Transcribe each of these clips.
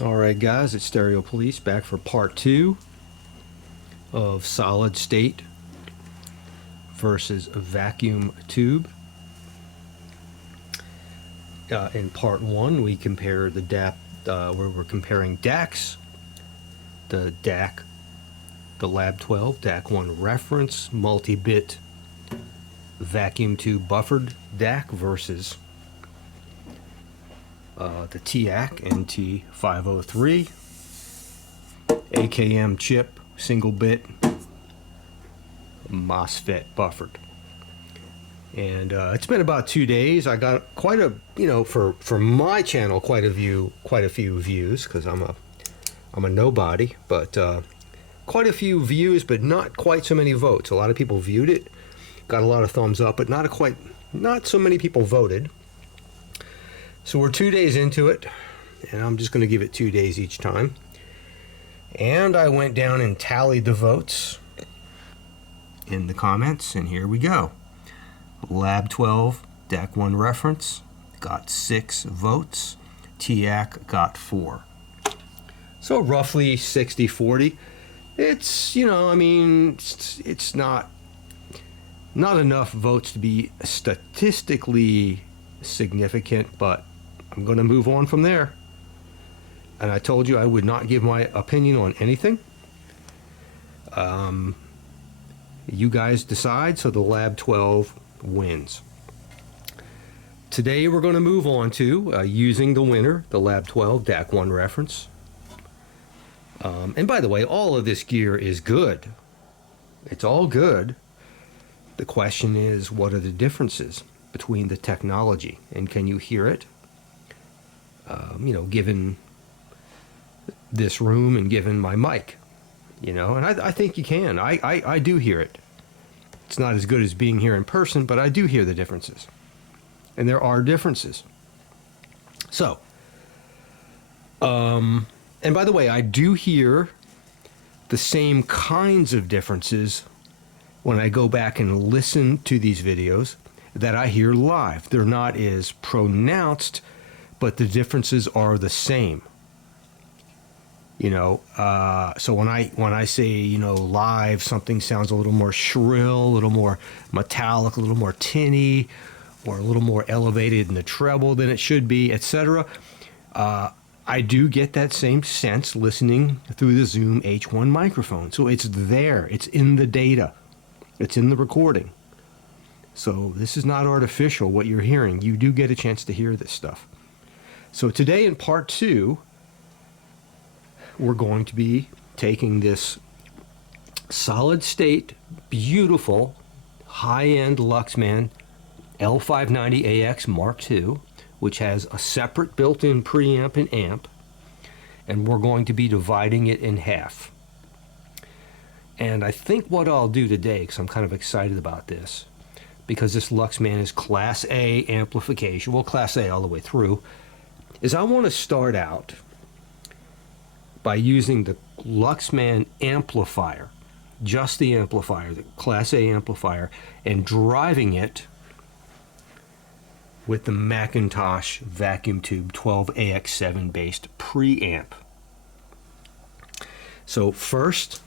Alright guys, it's Stereo Police back for part 2 of solid state versus a vacuum tube. In part 1 we compare the DAC, where we're comparing DACs, the DAC, the Lab 12 DAC 1 reference multi-bit vacuum tube buffered DAC versus the TAC NT503 AKM chip single bit MOSFET buffered. And it's been about 2 days. I got quite a, for my channel, quite a few views, because I'm a nobody, but quite a few views, but not quite so many votes. A lot of people viewed it, got a lot of thumbs up, but not so many people voted. So we're 2 days into it, and I'm just going to give it 2 days each time. And I went down and tallied the votes in the comments, and here we go. Lab 12 DAC 1 reference got 6 votes. TAC got 4. So roughly 60-40. It's, it's not enough votes to be statistically significant, but I'm going to move on from there. And I told you I would not give my opinion on anything. You guys decide, so the Lab 12 wins. Today we're going to move on to using the winner, the Lab 12 DAC 1 reference. And by the way, all of this gear is good. It's all good. The question is, what are the differences between the technology, and can you hear it? Given this room and given my mic, and I think you can. I do hear it. It's not as good as being here in person, but I do hear the differences, and there are differences. So, and by the way, I do hear the same kinds of differences when I go back and listen to these videos that I hear live. They're not as pronounced, but the differences are the same. So when I say, live, something sounds a little more shrill, a little more metallic, a little more tinny, or a little more elevated in the treble than it should be, etc. I do get that same sense listening through the Zoom H1 microphone. So it's there. It's in the data. It's in the recording. So this is not artificial, what you're hearing. You do get a chance to hear this stuff. So today in part 2, we're going to be taking this solid state, beautiful, high-end Luxman L590AX Mark II, which has a separate built-in preamp and amp, and we're going to be dividing it in half. And I think what I'll do today, because I'm kind of excited about this, because this Luxman is Class A amplification, well, Class A all the way through, is I want to start out by using the Luxman amplifier, just the amplifier, the Class A amplifier, and driving it with the McIntosh vacuum tube 12AX7 based preamp. So first,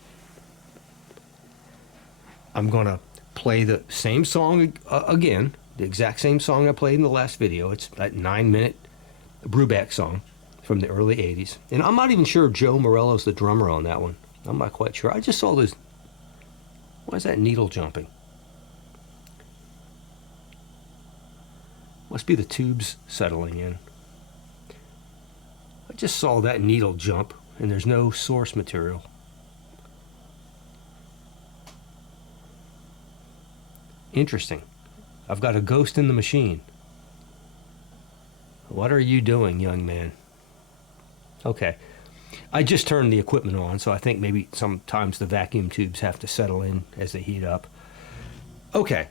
I'm going to play the same song again, the exact same song I played in the last video. It's that 9-minute Brubeck song from the early 80s. And I'm not even sure if Joe Morello's the drummer on that one. I'm not quite sure. I just saw this. Why is that needle jumping? Must be the tubes settling in. I just saw that needle jump, and there's no source material. Interesting. I've got a ghost in the machine. What are you doing, young man? Okay. I just turned the equipment on, so I think maybe sometimes the vacuum tubes have to settle in as they heat up. Okay.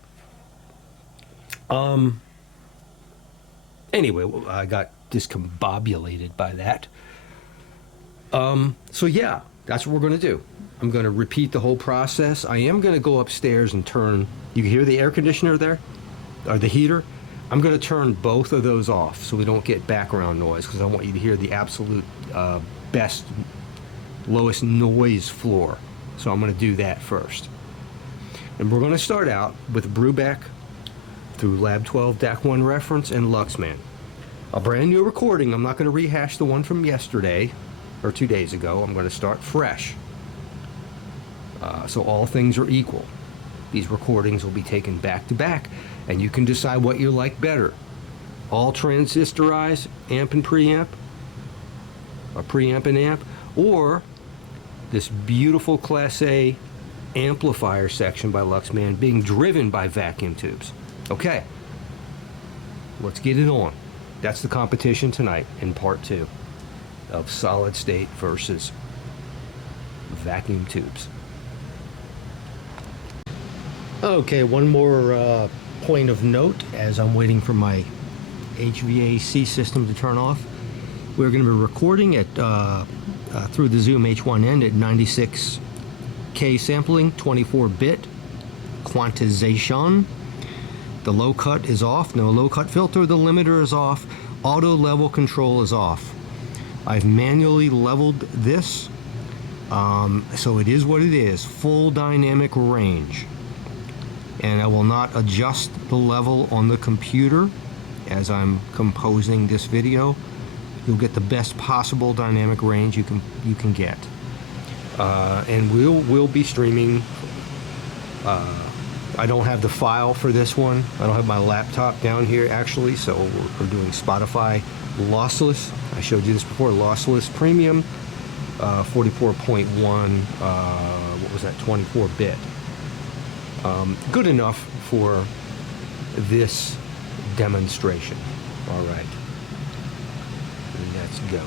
Anyway, I got discombobulated by that. So yeah, that's what we're going to do. I'm going to repeat the whole process. I am going to go upstairs and turn. You hear the air conditioner there? Or the heater? I'm going to turn both of those off so we don't get background noise, because I want you to hear the absolute best, lowest noise floor. So I'm going to do that first. And we're going to start out with Brubeck through Lab 12 DAC 1 reference and Luxman. A brand new recording. I'm not going to rehash the one from yesterday or 2 days ago. I'm going to start fresh. So all things are equal. These recordings will be taken back to back, and you can decide what you like better. All transistorized amp and preamp, a preamp and amp, or this beautiful Class A amplifier section by Luxman being driven by vacuum tubes. Okay, let's get it on. That's the competition tonight in part 2 of solid state versus vacuum tubes. Okay, one more point of note as I'm waiting for my HVAC system to turn off. We're going to be recording it through the Zoom H1N at 96K sampling, 24-bit quantization. The low cut is off, no low cut filter, the limiter is off, auto level control is off. I've manually leveled this, so it is what it is, full dynamic range. And I will not adjust the level on the computer as I'm composing this video. You'll get the best possible dynamic range you can get. And we'll be streaming. I don't have the file for this one. I don't have my laptop down here actually, so we're doing Spotify lossless. I showed you this before, lossless premium, 44.1. What was that? 24-bit. Good enough for this demonstration. All right, let's go.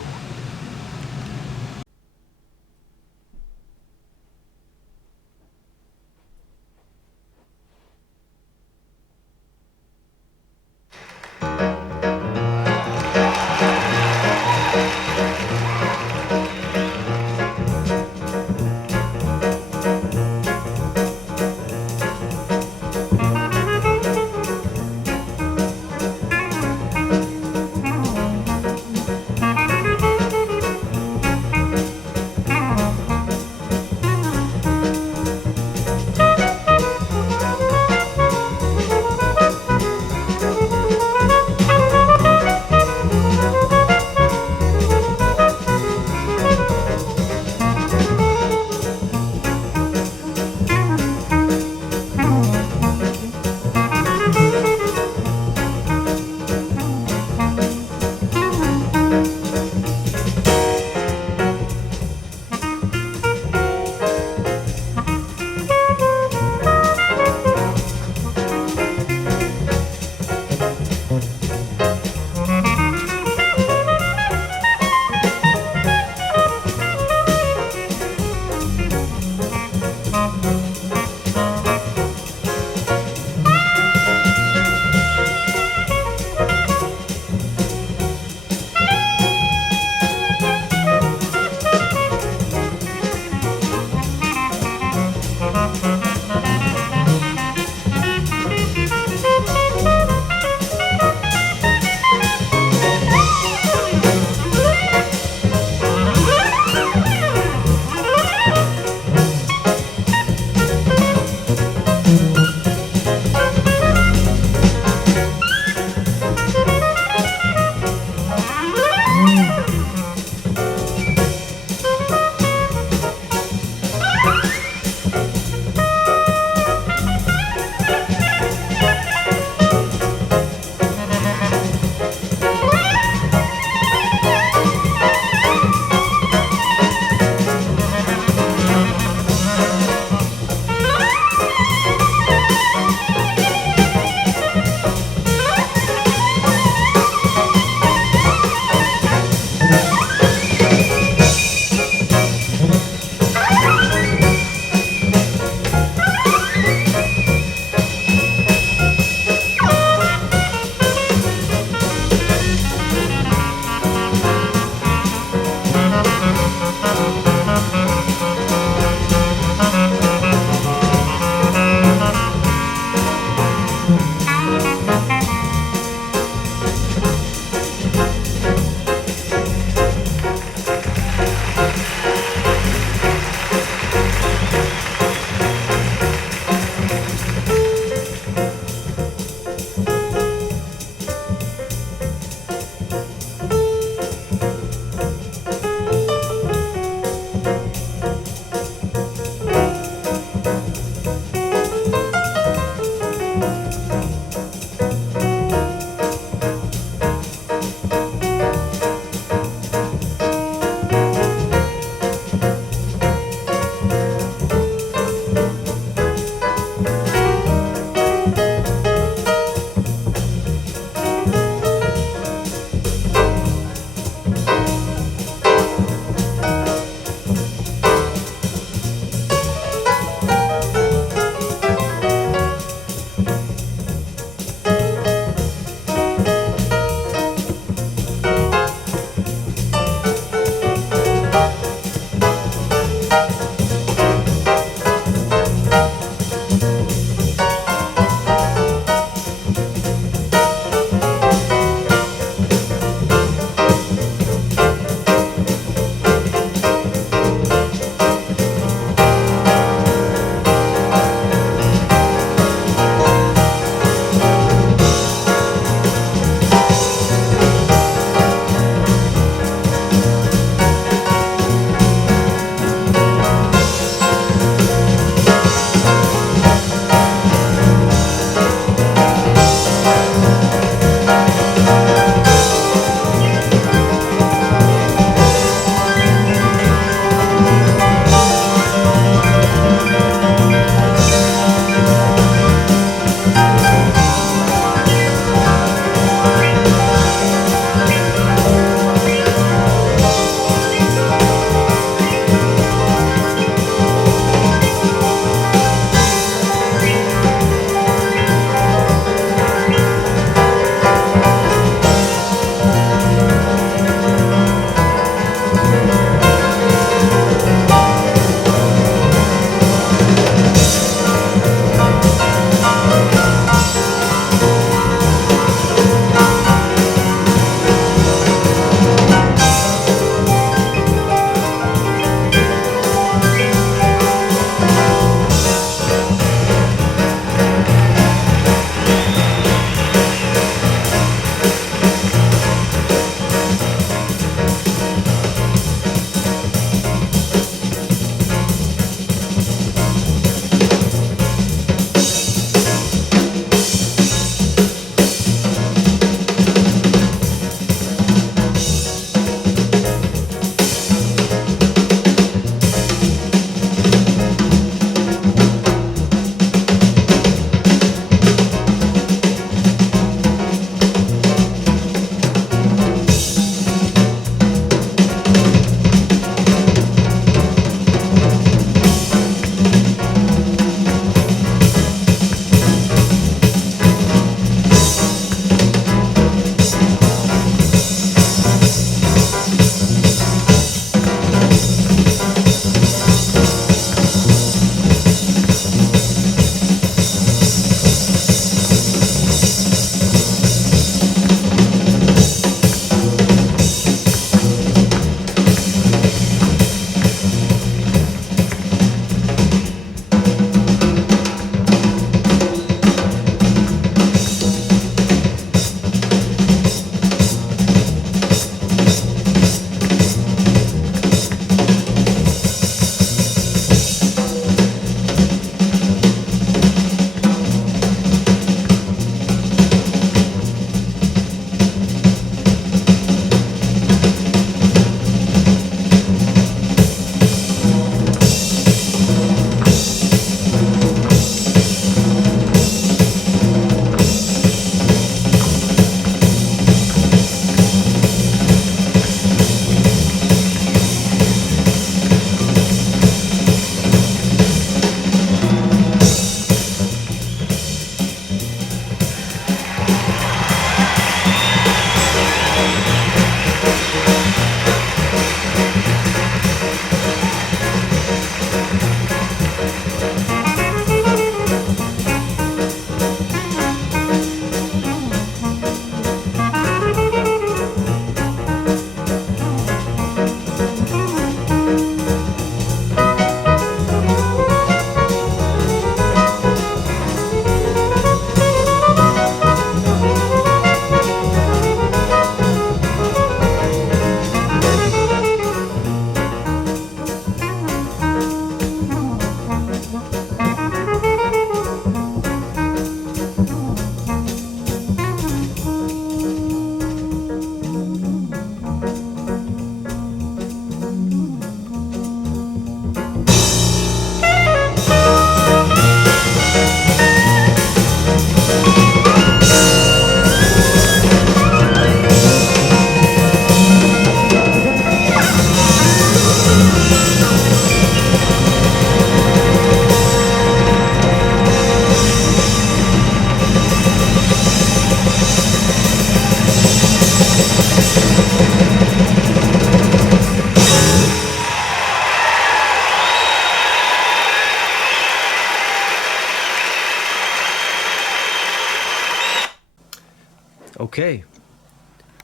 Okay,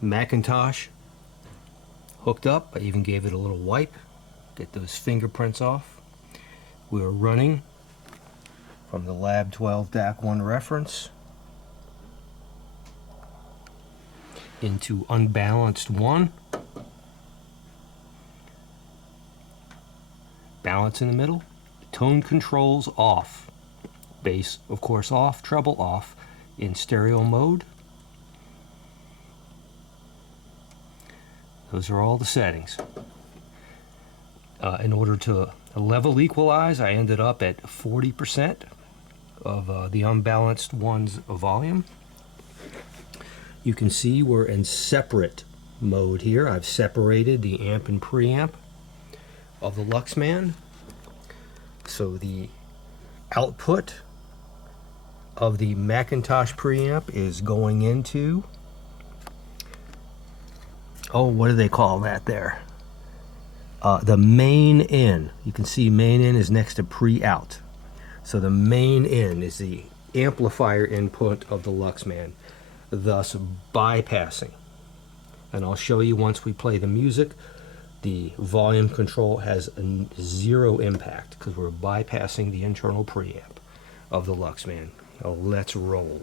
McIntosh hooked up. I even gave it a little wipe, get those fingerprints off. We were running from the Lab 12 DAC1 reference into unbalanced 1. Balance in the middle. Tone controls off. Bass, of course, off. Treble off. In stereo mode. Those are all the settings. In order to level equalize, I ended up at 40% of the unbalanced one's volume. You can see we're in separate mode here. I've separated the amp and preamp of the Luxman. So the output of the McIntosh preamp is going into, oh, what do they call that there? The main in. You can see main in is next to pre-out. So the main in is the amplifier input of the Luxman, thus bypassing. And I'll show you once we play the music, the volume control has zero impact because we're bypassing the internal preamp of the Luxman. So let's roll.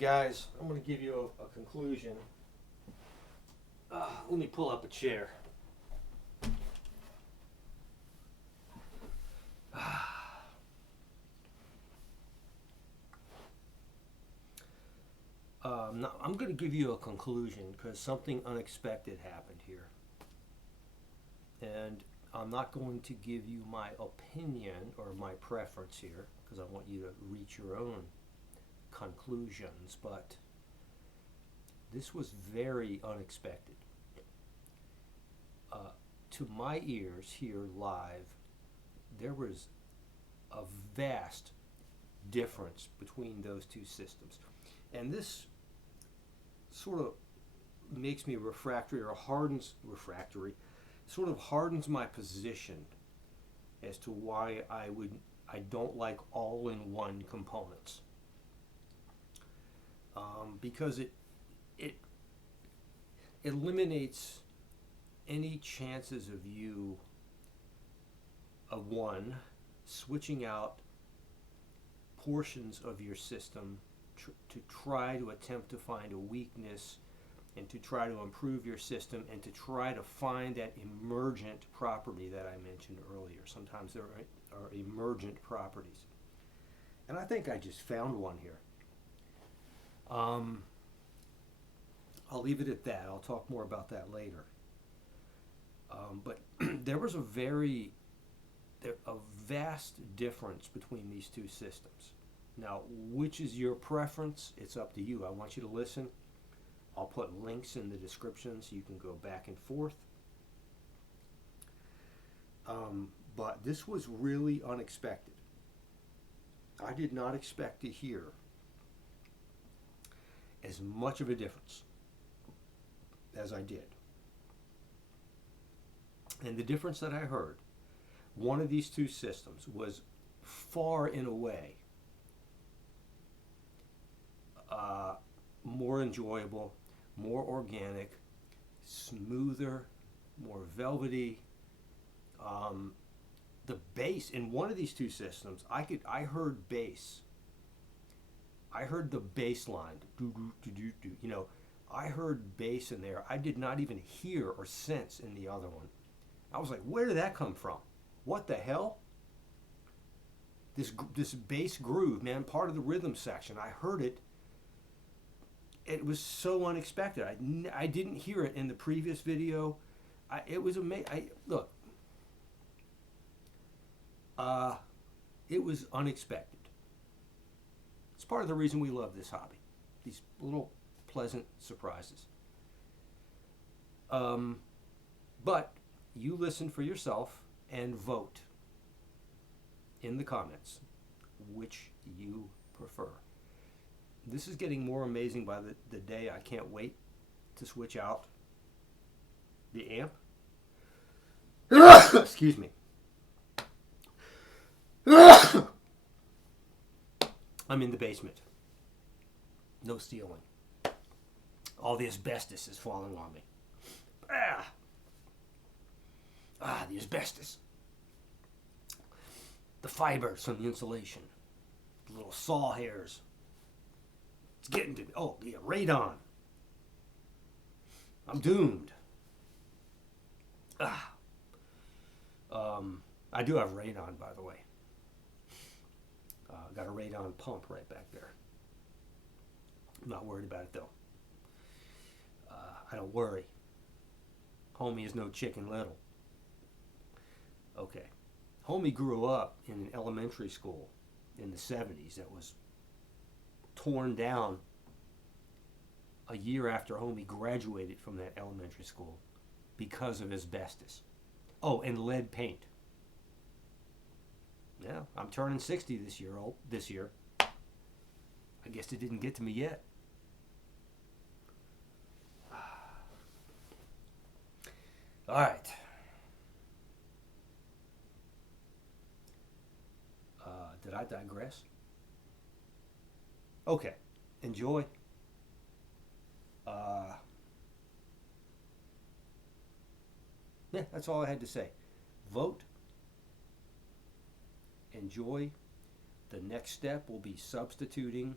guys, I'm going to give you a conclusion. Let me pull up a chair. Now, I'm going to give you a conclusion because something unexpected happened here. And I'm not going to give you my opinion or my preference here because I want you to reach your own conclusions, but this was very unexpected. To my ears here live, there was a vast difference between those two systems. And this sort of makes me refractory, or sort of hardens my position as to why I don't like all-in-one components. Because it eliminates any chances of you switching out portions of your system to try to attempt to find a weakness and to try to improve your system and to try to find that emergent property that I mentioned earlier. Sometimes there are emergent properties. And I think I just found one here. I'll leave it at that. I'll talk more about that later. But there was a vast difference between these two systems. Now, which is your preference? It's up to you. I want you to listen. I'll put links in the description so you can go back and forth. But this was really unexpected. I did not expect to hear as much of a difference as I did. And the difference that I heard, one of these two systems was far and away more enjoyable, more organic, smoother, more velvety. The bass in one of these two systems, I heard bass. I heard the bass line, you know, I heard bass in there. I did not even hear or sense in the other one. I was like, where did that come from? What the hell? This bass groove, man, part of the rhythm section. I heard it. It was so unexpected. I didn't hear it in the previous video. It was amazing. Look, it was unexpected. It's part of the reason we love this hobby. These little pleasant surprises. But you listen for yourself and vote in the comments which you prefer. This is getting more amazing by the day. I can't wait to switch out the amp. Excuse me. I'm in the basement. No stealing. All the asbestos is falling on me. The asbestos. The fibers from the insulation. The little saw hairs. It's getting to me. Oh, yeah, radon. I'm doomed. I do have radon, by the way. Got a radon pump right back there. I'm not worried about it, though. I don't worry. Homie is no Chicken Little. Okay. Homie grew up in an elementary school in the 70s that was torn down a year after Homie graduated from that elementary school because of asbestos. Oh, and lead paint. Yeah, I'm turning 60 this year. I guess it didn't get to me yet. All right. Did I digress? Okay. Enjoy. Yeah, that's all I had to say. Vote. Enjoy. The next step will be substituting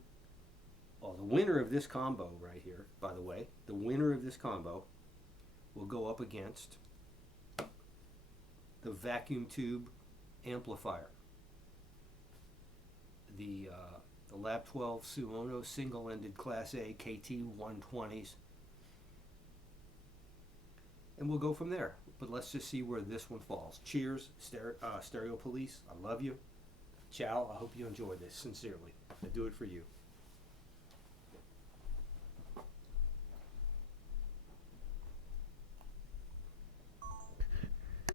Oh, the winner of this combo right here, by the way, the winner of this combo will go up against the vacuum tube amplifier. The Lab 12 Suono single-ended Class A KT 120s. And we'll go from there. But let's just see where this one falls. Cheers, Stereo Police. I love you. Ciao. I hope you enjoyed this. Sincerely. I do it for you.